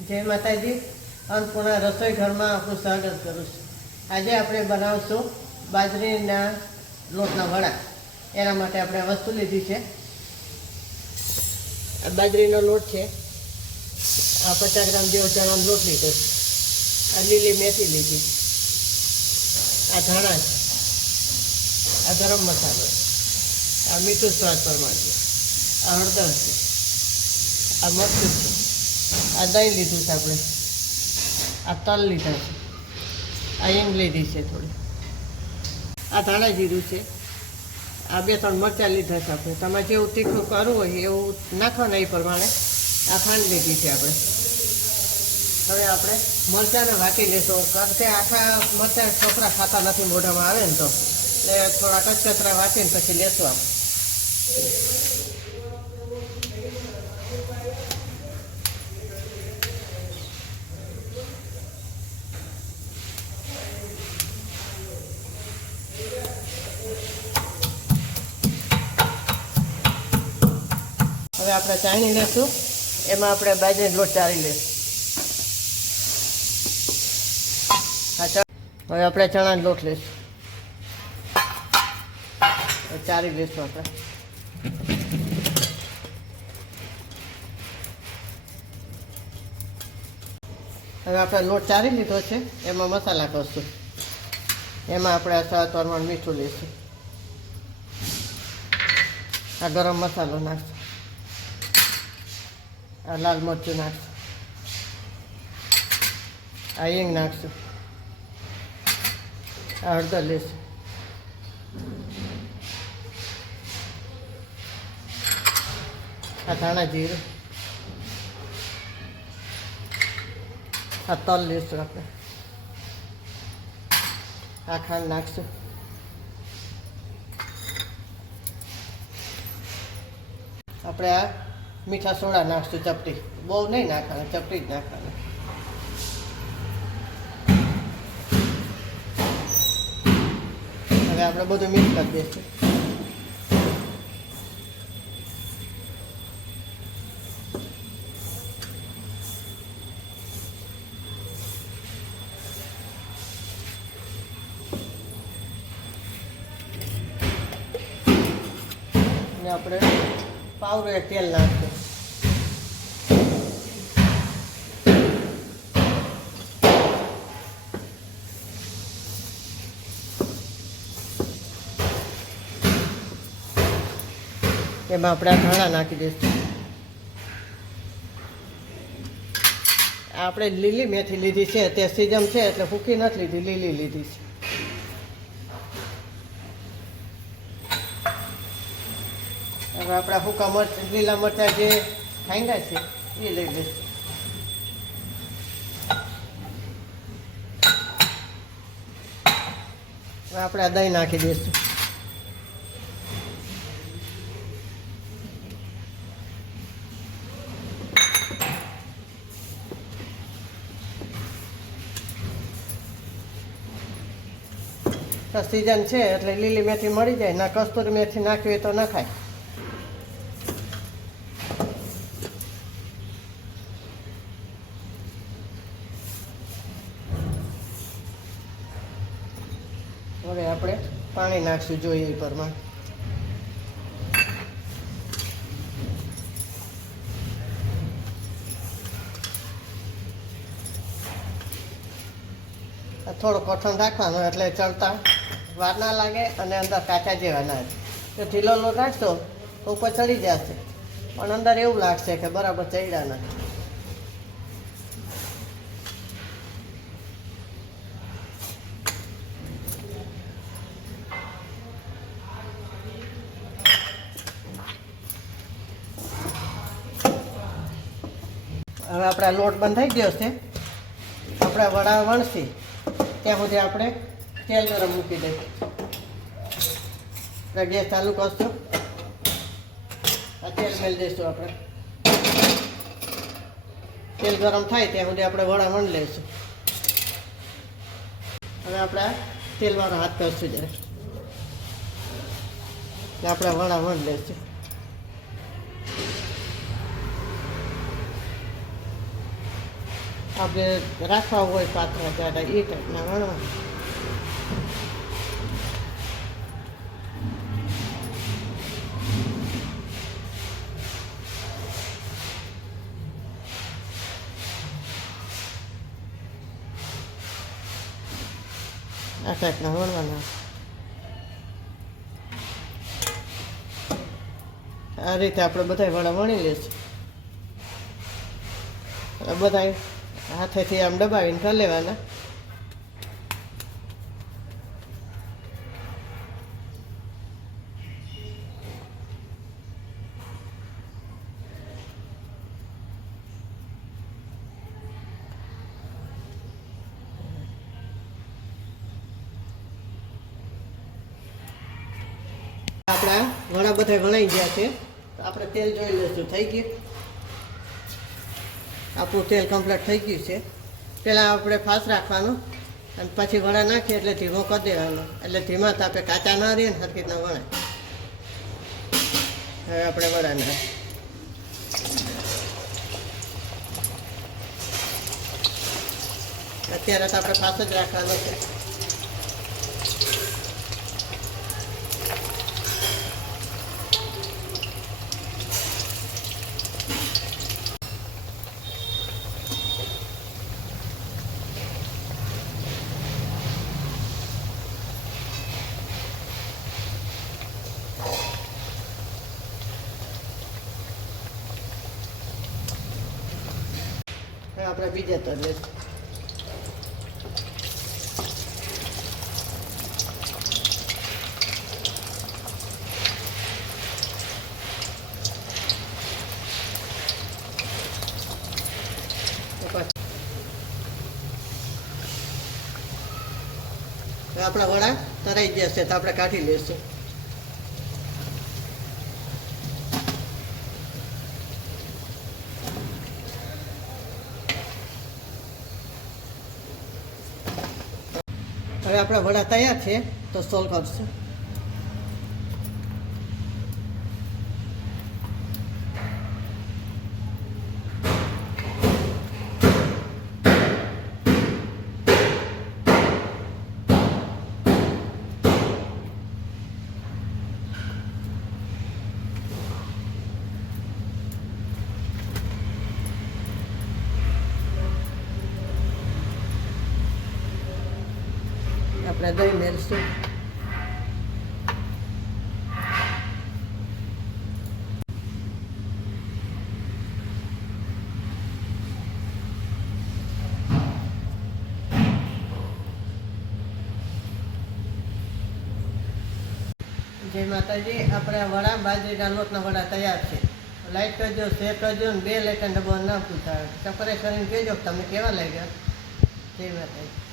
જય માતાજી. અન્નપૂર્ણા રસોઈ ઘરમાં આપણું સ્વાગત કરું છું. આજે આપણે બનાવશું બાજરીના લોટના વડા. એના માટે આપણે વસ્તુ લીધી છે. આ બાજરીનો લોટ છે. આ પચાસ ગ્રામ જેવો ચણાનો લોટ લીધો આ લીલી મેથી લીધી. આ ધાણા છે. આ ગરમ મસાલો આ મીઠું સ્વાદ પ્રમાણે આ હળદર છે. આ મરચું છે. આ દહીં લીધું છે આપણે. આ તલ લીધા છે. આ હિંગ લીધી છે થોડી. આ ધાણા જીરું છે. આ બે ત્રણ મરચાં લીધા છે આપણે. તમારે જેવું તીખું કરવું હોય એવું નાખવાના એ પ્રમાણે આ ખાંડ લીધી છે આપણે. હવે આપણે મરચાંને વાટી લેશું. કારણ કે આખા મરચાં છોકરા ખાતા નથી મોઢામાં આવે ને તો. એટલે થોડા કચકચરા વાટીને પછી લેશું આપણે. આપણે ચાણી લેશું. એમાં આપણે બાજરીનો લોટ ચાળી લેશું હવે આપણે ચણાનો લોટ લઈશું. ચારી લઈશું આપણે. હવે આપણે લોટ ચારી લીધો છે. એમાં મસાલા કરશું. એમાં આપણે આ સ્વાદ મીઠું લઈશું. આ ગરમ મસાલો નાખશું. લાલ મરચું નાખશું આ હિંગ નાખશું આ હળદર લઈશું આ ધાણા જીરું આ તલ લઈશું આપણે આ ખાંડ નાખશું આપણે આ મીઠા સોડા નાખશું ચપટી. બહુ નહીં નાખવાની, ચપટી જ નાખવાના. હવે આપણે બધું મિક્સ કરી દઈશું. આપણે પાવડર તેલ નાખશું એમાં આપણે ધાણા નાખી દઈશું. આપણે લીલી મેથી લીધી છે, તે સીઝમ છે એટલે ફૂકી નથી લીધી, લીલી લીધી છે. હવે આપણા સૂકા મરચ, લીલા મરચાં જે ખાંગા છે, એ લઈ લઈશું. હવે આપણે દહીં નાખી દઈશું. તો સિઝન છે, એટલે લીલી મેથી મળી જાય, ના કસ્તુરી મેથી નાખવી તો નખાય હવે આપણે પાણી નાખશું જોઈએ આ થોડું કઠણ રાખવાનું એટલે ચડતા વાર ના લાગે અને અંદર કાચા જેવા ના રહે. તો ઢીલો લોટ રાખશો તો ઉપર ચડી જશે. પણ અંદર એવું લાગશે કે બરાબર ચડ્યા ના હવે આપણા લોટ બંધાઈ ગયો છે. આપણા વડા વણસી ત્યાં સુધી આપણે તેલ ગરમ મૂકી દઈશું. ગેસ ચાલુ કરશું. આ તેલ મેળ દઈશું આપણે. તેલ ગરમ થાય ત્યાં સુધી આપણે વડા વણ લઈશું. હવે આપણે તેલવાળો હાથ કરશું ને આપણે વડા વણ લઈશું. આપણે રાખવા હોય પાત્ર જાડા એ ટાઈપના વણવા આ ટાઈપના વણવાના. આ રીતે આપણે બધા વડા વણી લઈશું બધા હાથેથી આમ દબાવીને કરી લેવાના. આપણા વડા બધા વણાઈ ગયા છે. આપણે તેલ જોઈ લઈશું. થઈ ગયું? આપણું તેલ કમ્પ્લીટ થઈ ગયું છે. પહેલાં આપણે ફાસ રાખવાનું અને પછી વડા નાખીએ એટલે ધીમો કરી દેવાનો. એટલે ધીમા તાપે કાચા ના રહીએ ને સરખી રીતના વણાય. હવે આપણે વડા નાખ અત્યારે તો આપણે ફાસ જ રાખવાનો છે. આપણે બીજા તર હવે આપણા વડા તરાઈ જશે તો આપણે કાઢી લઈશું હવે આપણા વડા તૈયાર છે તો સોલ્વ કરશું. આપણે દહીં મેળશું. જય માતાજી, આપણે વડા બાજરીના લોટના વડા તૈયાર છે. લાઈક કરજો શેર કરજો ને બે લાઈકન ડબ્બો ના પૂછા ચપરે કરીને કહેજો તમે કેવા લાગ્યા? જય માતાજી.